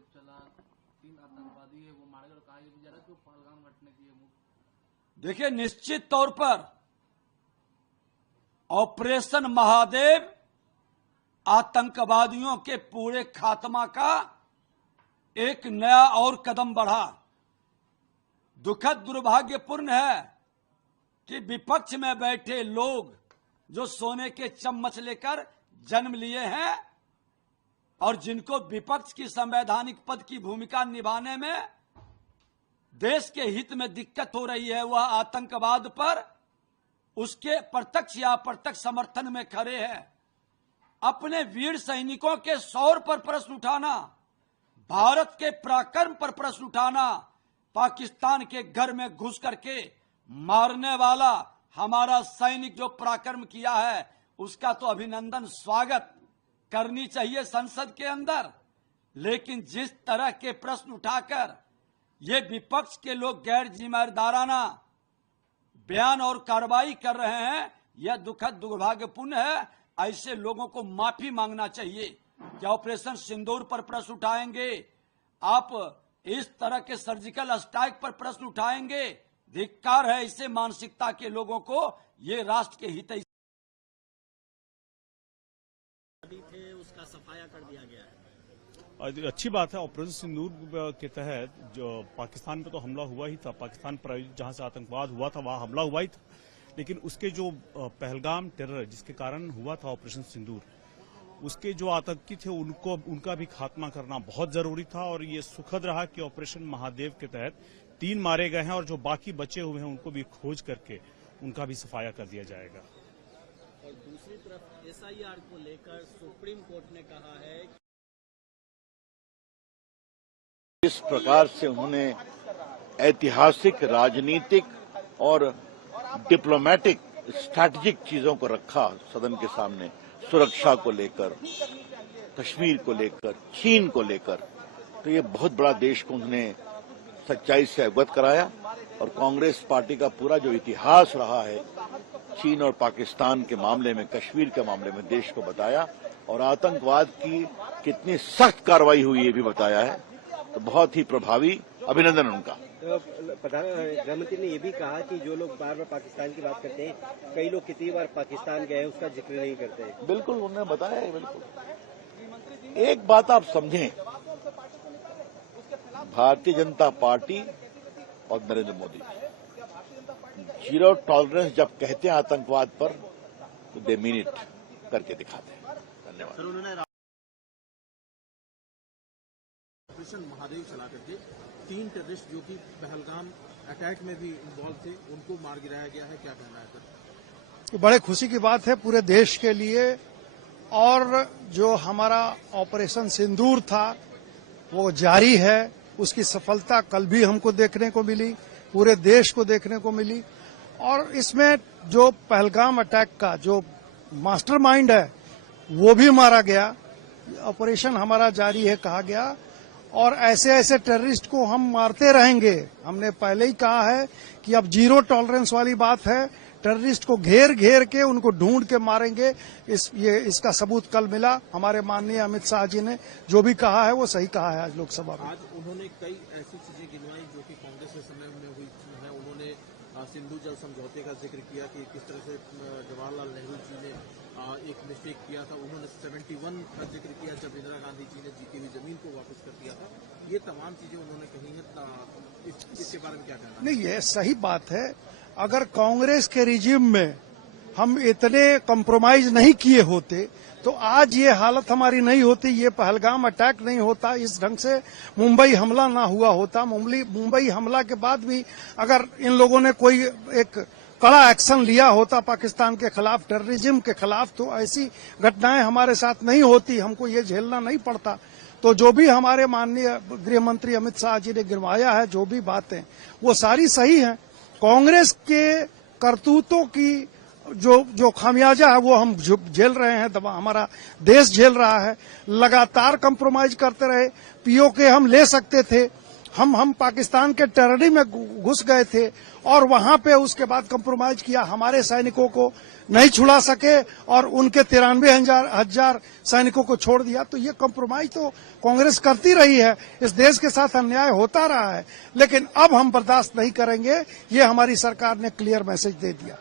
जब चला 3 आतंकवादी है वो मारे गए, कहा यह भी जा रहा है कि पहलगाम घटने की है। देखिए, निश्चित तौर पर ऑपरेशन महादेव आतंकवादियों के पूरे खात्मा का एक नया और कदम बढ़ा। दुखद दुर्भाग्यपूर्ण है कि विपक्ष में बैठे लोग जो सोने के चम्मच लेकर जन्म लिए हैं और जिनको विपक्ष की संवैधानिक पद की भूमिका निभाने में देश के हित में दिक्कत हो रही है, वह आतंकवाद पर उसके प्रत्यक्ष या अप्रत्यक्ष समर्थन में खड़े हैं। अपने वीर सैनिकों के शौर्य पर प्रश्न उठाना, भारत के पराक्रम पर प्रश्न उठाना, पाकिस्तान के घर में घुस करके मारने वाला हमारा सैनिक जो पराक्रम किया है उसका तो अभिनंदन स्वागत करनी चाहिए संसद के अंदर। लेकिन जिस तरह के प्रश्न उठाकर ये विपक्ष के लोग गैर जिम्मेदाराना बयान और कार्रवाई कर रहे हैं, यह दुखद दुर्भाग्यपूर्ण है। ऐसे लोगों को माफी मांगना चाहिए। क्या ऑपरेशन सिंदूर पर प्रश्न उठाएंगे, आप इस तरह के सर्जिकल स्ट्राइक पर प्रश्न उठाएंगे? धिक्कार है इसे मानसिकता के लोगों को। ये राष्ट्र के हित थे उसका सफाया कर दिया गया है। अच्छी बात है। ऑपरेशन सिंदूर के तहत जो पाकिस्तान में तो हमला हुआ ही था, पाकिस्तान प्रायोजित जहां से आतंकवाद हुआ था वहां हमला हुआ ही था, लेकिन उसके जो पहलगाम टेरर जिसके कारण हुआ था ऑपरेशन सिंदूर, उसके जो आतंकी थे उनका भी खात्मा करना बहुत जरूरी था। और ये सुखद रहा कि ऑपरेशन महादेव के तहत 3 मारे गए हैं और जो बाकी बचे हुए हैं उनको भी खोज करके उनका भी सफाया कर दिया जाएगा। और दूसरी तरफ SIR को लेकर सुप्रीम कोर्ट ने कहा है इस प्रकार से उन्होंने ऐतिहासिक, राजनीतिक और डिप्लोमेटिक स्ट्रैटेजिक चीजों को रखा सदन के सामने, सुरक्षा को लेकर, कश्मीर को लेकर, चीन को लेकर, तो ये बहुत बड़ा देश को उन्होंने सच्चाई से अवगत कराया। और कांग्रेस पार्टी का पूरा जो इतिहास रहा है चीन और पाकिस्तान के मामले में, कश्मीर के मामले में, देश को बताया और आतंकवाद की कितनी सख्त कार्रवाई हुई ये भी बताया है। तो बहुत ही प्रभावी, अभिनंदन उनका। गृहमंत्री ने ये भी कहा कि जो लोग बार बार पाकिस्तान की बात करते हैं, कई लोग कितनी बार पाकिस्तान गए उसका जिक्र नहीं करते हैं। बिल्कुल, उन्होंने बताया है। बिल्कुल, एक बात आप समझें, भारतीय जनता पार्टी और नरेंद्र मोदी जीरो टॉलरेंस जब कहते हैं आतंकवाद पर तो दे मीन इट करके दिखाते हैं। धन्यवाद। ऑपरेशन महादेव चला करके 3 टेररिस्ट जो कि पहलगाम अटैक में भी इन्वॉल्व थे उनको मार गिराया गया है, क्या कहना है सर? बड़े खुशी की बात है पूरे देश के लिए। और जो हमारा ऑपरेशन सिंदूर था वो जारी है, उसकी सफलता कल भी हमको देखने को मिली, पूरे देश को देखने को मिली। और इसमें जो पहलगाम अटैक का जो मास्टरमाइंड है वो भी मारा गया। ऑपरेशन हमारा जारी है कहा गया और ऐसे ऐसे टेररिस्ट को हम मारते रहेंगे। हमने पहले ही कहा है कि अब जीरो टॉलरेंस वाली बात है, टेररिस्ट को घेर घेर के उनको ढूंढ के मारेंगे। इसका सबूत कल मिला। हमारे माननीय अमित शाह जी ने जो भी कहा है वो सही कहा है आज लोकसभा में। आज उन्होंने कई ऐसी चीजें गिनवाई जो कि कांग्रेस के समय में हुई है। उन्होंने सिंधु जल समझौते का जिक्र किया कि किस तरह से जवाहरलाल नेहरू जी ने एक मिस्टेक किया था। उन्होंने 71 का जिक्र किया जब इंदिरा गांधी जी ने जीती हुई जमीन को वापस कर दिया था। ये तमाम चीजें उन्होंने कही है। इसके बारे में क्या कहना? नहीं, ये सही बात है। अगर कांग्रेस के रिजिम में हम इतने कॉम्प्रोमाइज नहीं किए होते तो आज ये हालत हमारी नहीं होती, ये पहलगाम अटैक नहीं होता, इस ढंग से मुंबई हमला ना हुआ होता। मुंबई हमला के बाद भी अगर इन लोगों ने कोई एक कड़ा एक्शन लिया होता पाकिस्तान के खिलाफ, टेररिज्म के खिलाफ, तो ऐसी घटनाएं हमारे साथ नहीं होती, हमको ये झेलना नहीं पड़ता। तो जो भी हमारे माननीय गृह मंत्री अमित शाह जी ने गिरवाया है, जो भी बातें वो सारी सही हैं। कांग्रेस के करतूतों की जो खामियाजा है वो हम झेल रहे हैं, हमारा देश झेल रहा है। लगातार कंप्रोमाइज करते रहे। पीओके हम ले सकते थे हम पाकिस्तान के टेररिटी में घुस गए थे और वहां पे उसके बाद कंप्रोमाइज किया, हमारे सैनिकों को नहीं छुड़ा सके और उनके 93,000 सैनिकों को छोड़ दिया। तो ये कंप्रोमाइज तो कांग्रेस करती रही है, इस देश के साथ अन्याय होता रहा है, लेकिन अब हम बर्दाश्त नहीं करेंगे, ये हमारी सरकार ने क्लियर मैसेज दे दिया।